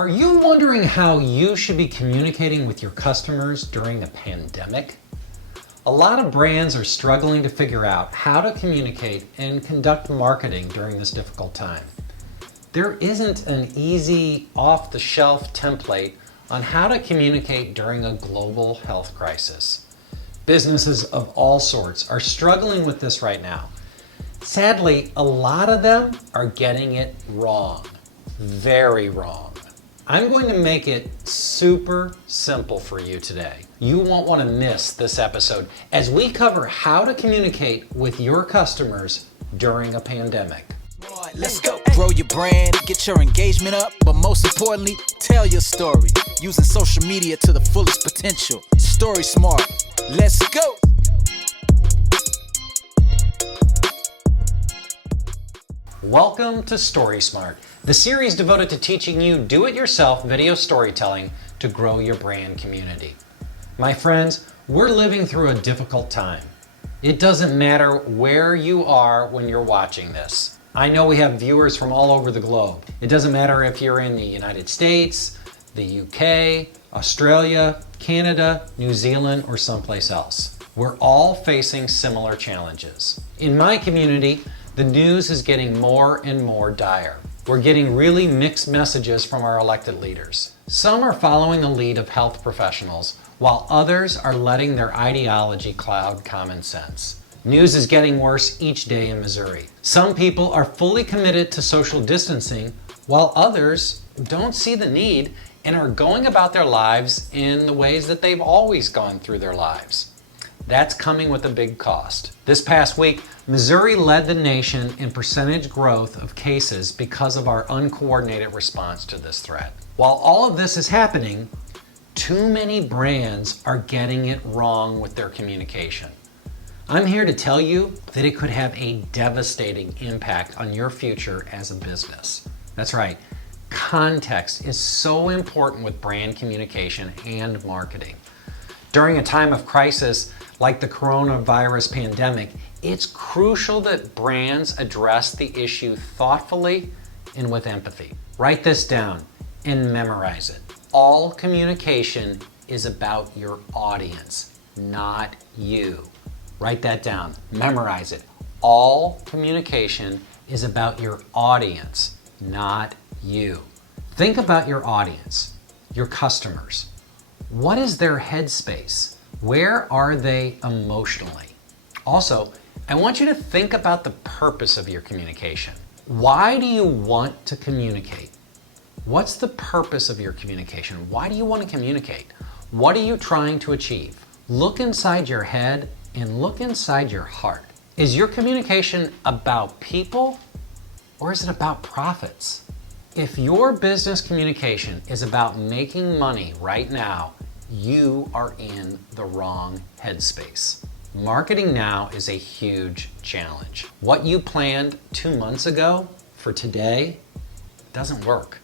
Are you wondering how you should be communicating with your customers during a pandemic? A lot of brands are struggling to figure out how to communicate and conduct marketing during this difficult time. There isn't an easy, off-the-shelf template on how to communicate during a global health crisis. Businesses of all sorts are struggling with this right now. Sadly, a lot of them are getting it wrong, very wrong. I'm going to make it super simple for you today. You won't want to miss this episode as we cover how to communicate with your customers during a pandemic. Let's go. Grow your brand, get your engagement up, but most importantly, tell your story using social media to the fullest potential. StorySMART. Let's go. Welcome to StorySMART, the series devoted to teaching you do-it-yourself video storytelling to grow your brand community. My friends, we're living through a difficult time. It doesn't matter where you are when you're watching this. I know we have viewers from all over the globe. It doesn't matter if you're in the United States, the UK, Australia, Canada, New Zealand, or someplace else. We're all facing similar challenges. In my community, the news is getting more and more dire. We're getting really mixed messages from our elected leaders. Some are following the lead of health professionals, while others are letting their ideology cloud common sense. News is getting worse each day in Missouri. Some people are fully committed to social distancing, while others don't see the need and are going about their lives in the ways that they've always gone through their lives. That's coming with a big cost. This past week, Missouri led the nation in percentage growth of cases because of our uncoordinated response to this threat. While all of this is happening, too many brands are getting it wrong with their communication. I'm here to tell you that it could have a devastating impact on your future as a business. That's right. Context is so important with brand communication and marketing. During a time of crisis like the coronavirus pandemic, it's crucial that brands address the issue thoughtfully and with empathy. Write this down and memorize it. All communication is about your audience, not you. Write that down. Memorize it. All communication is about your audience, not you. Think about your audience, your customers. What is their headspace? Where are they emotionally? Also, I want you to think about the purpose of your communication. Why do you want to communicate? What's the purpose of your communication? Why do you want to communicate? What are you trying to achieve? Look inside your head and look inside your heart. Is your communication about people or is it about profits? If your business communication is about making money right now, you are in the wrong headspace. Marketing now is a huge challenge. What you planned 2 months ago for today doesn't work.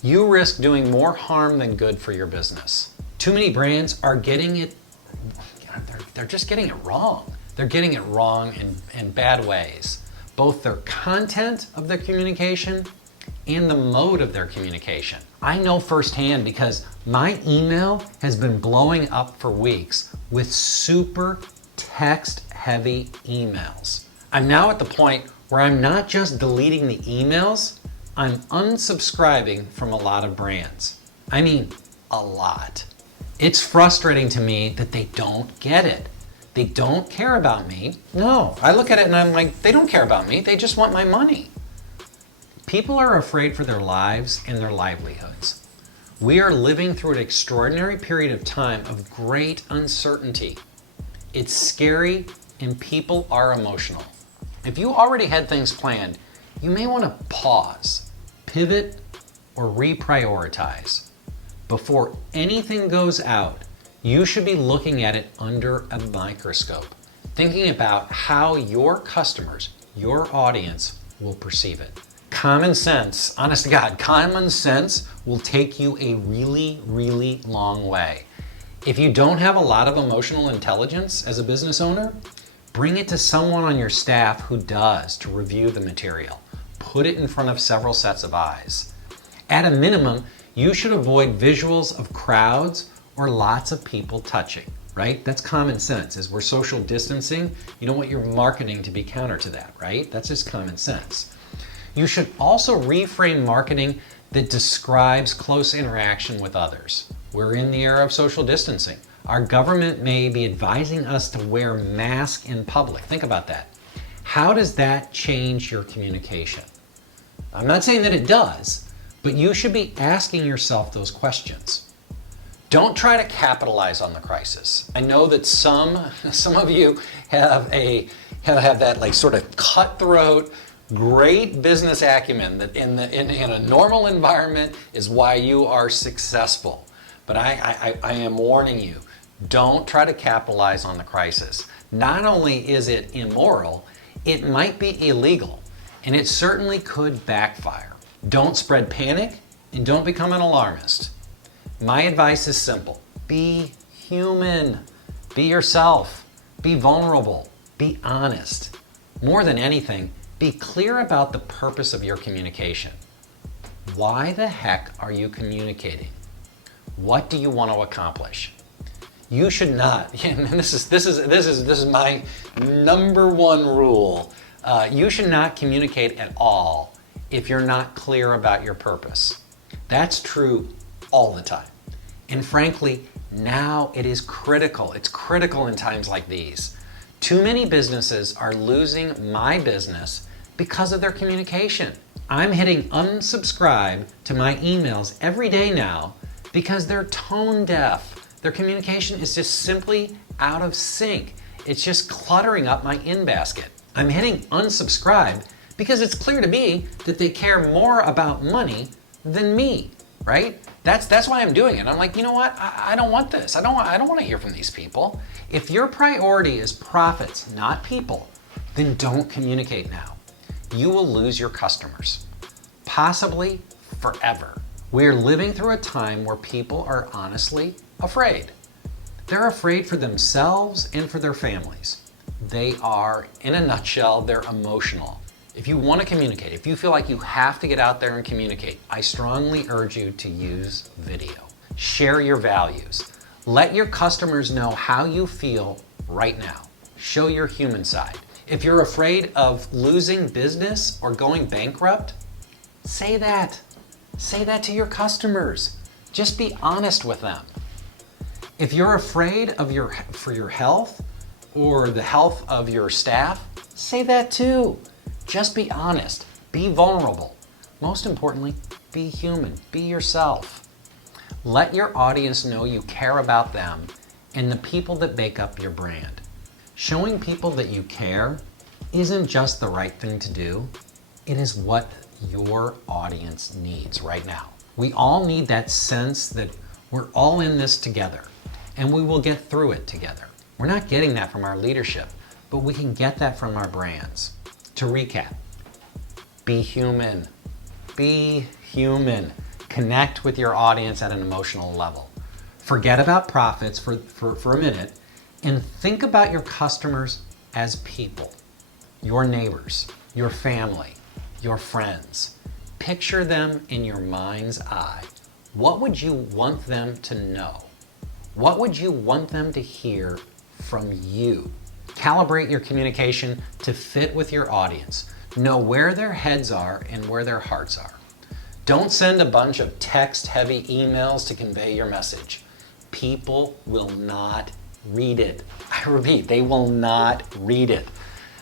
You risk doing more harm than good for your business. Too many brands are getting it, they're just getting it wrong. They're getting it wrong in bad ways. Both their content of their communication and the mode of their communication. I know firsthand because my email has been blowing up for weeks with super text-heavy emails. I'm now at the point where I'm not just deleting the emails, I'm unsubscribing from a lot of brands. I mean, a lot. It's frustrating to me that they don't get it. They don't care about me. No, I look at it and I'm like, they don't care about me. They just want my money. People are afraid for their lives and their livelihoods. We are living through an extraordinary period of time of great uncertainty. It's scary and people are emotional. If you already had things planned, you may want to pause, pivot, or reprioritize. Before anything goes out, you should be looking at it under a microscope, thinking about how your customers, your audience, will perceive it. Common sense, honest to God, common sense will take you a really, really long way. If you don't have a lot of emotional intelligence as a business owner, bring it to someone on your staff who does to review the material. Put it in front of several sets of eyes. At a minimum, You should avoid visuals of crowds or lots of people touching, right? That's common sense. As we're social distancing, you don't want your marketing to be counter to that, right? That's just common sense. You should also reframe marketing that describes close interaction with others. We're in the era of social distancing. Our government may be advising us to wear masks in public. Think about that. How does that change your communication? I'm not saying that it does, but you should be asking yourself those questions. Don't try to capitalize on the crisis. I know that some of you have that like sort of cutthroat, great business acumen that in a normal environment is why you are successful. But I am warning you, don't try to capitalize on the crisis. Not only is it immoral, it might be illegal, and it certainly could backfire. Don't spread panic and don't become an alarmist. My advice is simple. Be human. Be yourself. Be vulnerable. Be honest. More than anything, be clear about the purpose of your communication. Why the heck are you communicating? What do you want to accomplish? You should not, and this is my number one rule. You should not communicate at all if you're not clear about your purpose. That's true all the time. And frankly, now it is critical. It's critical in times like these. Too many businesses are losing my business because of their communication. I'm hitting unsubscribe to my emails every day now because they're tone deaf. Their communication is just simply out of sync. It's just cluttering up my in-basket. I'm hitting unsubscribe because it's clear to me that they care more about money than me, right? That's why I'm doing it. I'm like, you know what? I don't want this. I don't want to hear from these people. If your priority is profits, not people, then don't communicate now. You will lose your customers, possibly forever. We're living through a time where people are honestly afraid. They're afraid for themselves and for their families. They are, in a nutshell, they're emotional. If you want to communicate, if you feel like you have to get out there and communicate, I strongly urge you to use video. Share your values. Let your customers know how you feel right now. Show your human side. If you're afraid of losing business or going bankrupt, say that. Say that to your customers. Just be honest with them. If you're afraid for your health or the health of your staff, say that too. Just be honest. Be vulnerable. Most importantly, be human. Be yourself. Let your audience know you care about them and the people that make up your brand. Showing people that you care isn't just the right thing to do. It is what your audience needs right now. We all need that sense that we're all in this together and we will get through it together. We're not getting that from our leadership, but we can get that from our brands. To recap, be human. Be human. Connect with your audience at an emotional level. Forget about profits for a minute and think about your customers as people, your neighbors, your family, your friends. Picture them in your mind's eye. What would you want them to know? What would you want them to hear from you? Calibrate your communication to fit with your audience. Know where their heads are and where their hearts are. Don't send a bunch of text-heavy emails to convey your message. People will not read it. I repeat, they will not read it.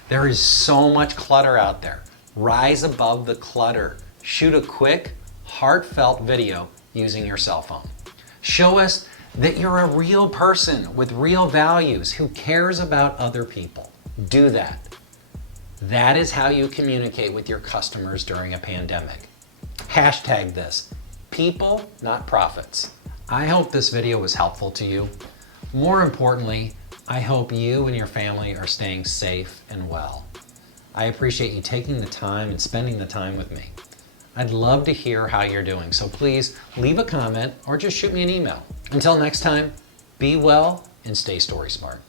There is so much clutter out there. Rise above the clutter. Shoot a quick, heartfelt video using your cell phone. Show us that you're a real person with real values who cares about other people. Do that. That is how you communicate with your customers during a pandemic. Hashtag this, people, not profits. I hope this video was helpful to you. More importantly, I hope you and your family are staying safe and well. I appreciate you taking the time and spending the time with me. I'd love to hear how you're doing, so please leave a comment or just shoot me an email. Until next time, be well and stay story smart.